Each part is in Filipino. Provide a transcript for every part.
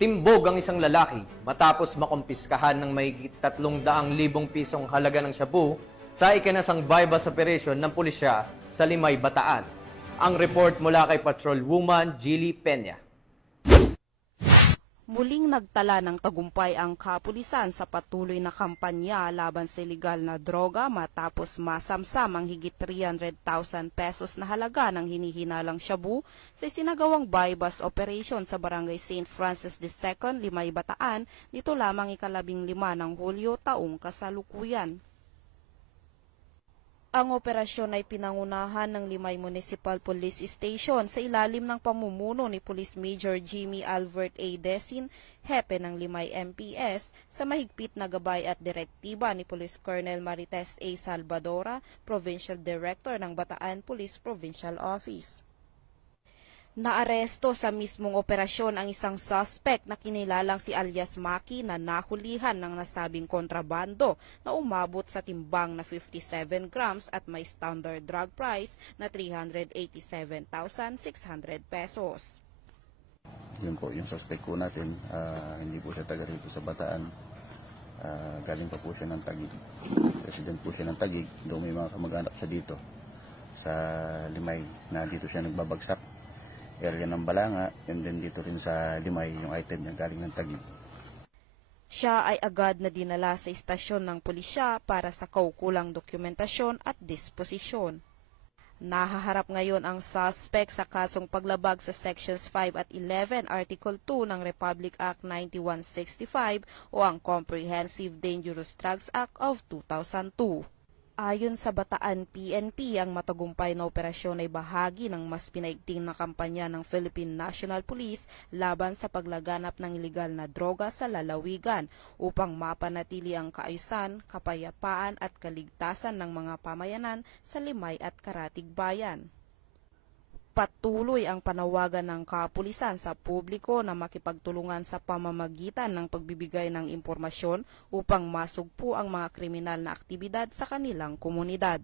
Timbog ang isang lalaki matapos makumpiskahan ng mahigit 300,000 pisong halaga ng shabu sa ikinasang bypass operation ng pulisya sa Limay, Bataan. Ang report mula kay Patrolwoman Jilly Peña. Muling nagtala ng tagumpay ang kapulisan sa patuloy na kampanya laban sa ilegal na droga matapos masamsam ang higit 300,000 pesos na halaga ng hinihinalang shabu sa sinagawang bypass operation sa Barangay St. Francis II, Limay, Bataan, dito lamang ika-15 ng Hulyo taong kasalukuyan. Ang operasyon ay pinangunahan ng Limay Municipal Police Station sa ilalim ng pamumuno ni Police Major Jimmy Albert A. Desin, hepe ng Limay MPS, sa mahigpit na gabay at direktiba ni Police Colonel Marites A. Salvadora, Provincial Director ng Bataan Police Provincial Office. Naaresto sa mismong operasyon ang isang suspect na kinilalang si alias Maki na nahulihan ng nasabing kontrabando na umabot sa timbang na 57 grams at may standard drug price na 387,600 pesos. Yun po, yung suspect po natin, hindi po siya taga rito sa Bataan. Galing pa po siya ng Taguig. Resident po siya ng Taguig. Doon may mga kamag-anak siya dito sa Limay na dito siya nagbabagsak. Area ng Balanga, and then dito rin sa Limay yung item niya galing ng Taguig. Siya ay agad na dinala sa istasyon ng pulisya para sa kaukulang dokumentasyon at disposisyon. Nahaharap ngayon ang suspect sa kasong paglabag sa Sections 5 at 11, Article 2 ng Republic Act 9165 o ang Comprehensive Dangerous Drugs Act of 2002. Ayon sa Bataan PNP, ang matagumpay na operasyon ay bahagi ng mas pinaigting na kampanya ng Philippine National Police laban sa paglaganap ng ilegal na droga sa lalawigan upang mapanatili ang kaayusan, kapayapaan at kaligtasan ng mga pamayanan sa Limay at Karatig Bayan. Patuloy ang panawagan ng kapulisan sa publiko na makipagtulungan sa pamamagitan ng pagbibigay ng impormasyon upang masugpo ang mga kriminal na aktibidad sa kanilang komunidad.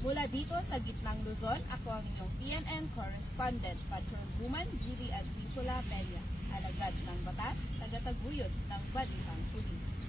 Mula dito sa gitnang Luzon, ako ang inyong PNN correspondent, Patrolwoman Jilly Peña, alagad ng batas, tagataguyod ng Balitang Pulis.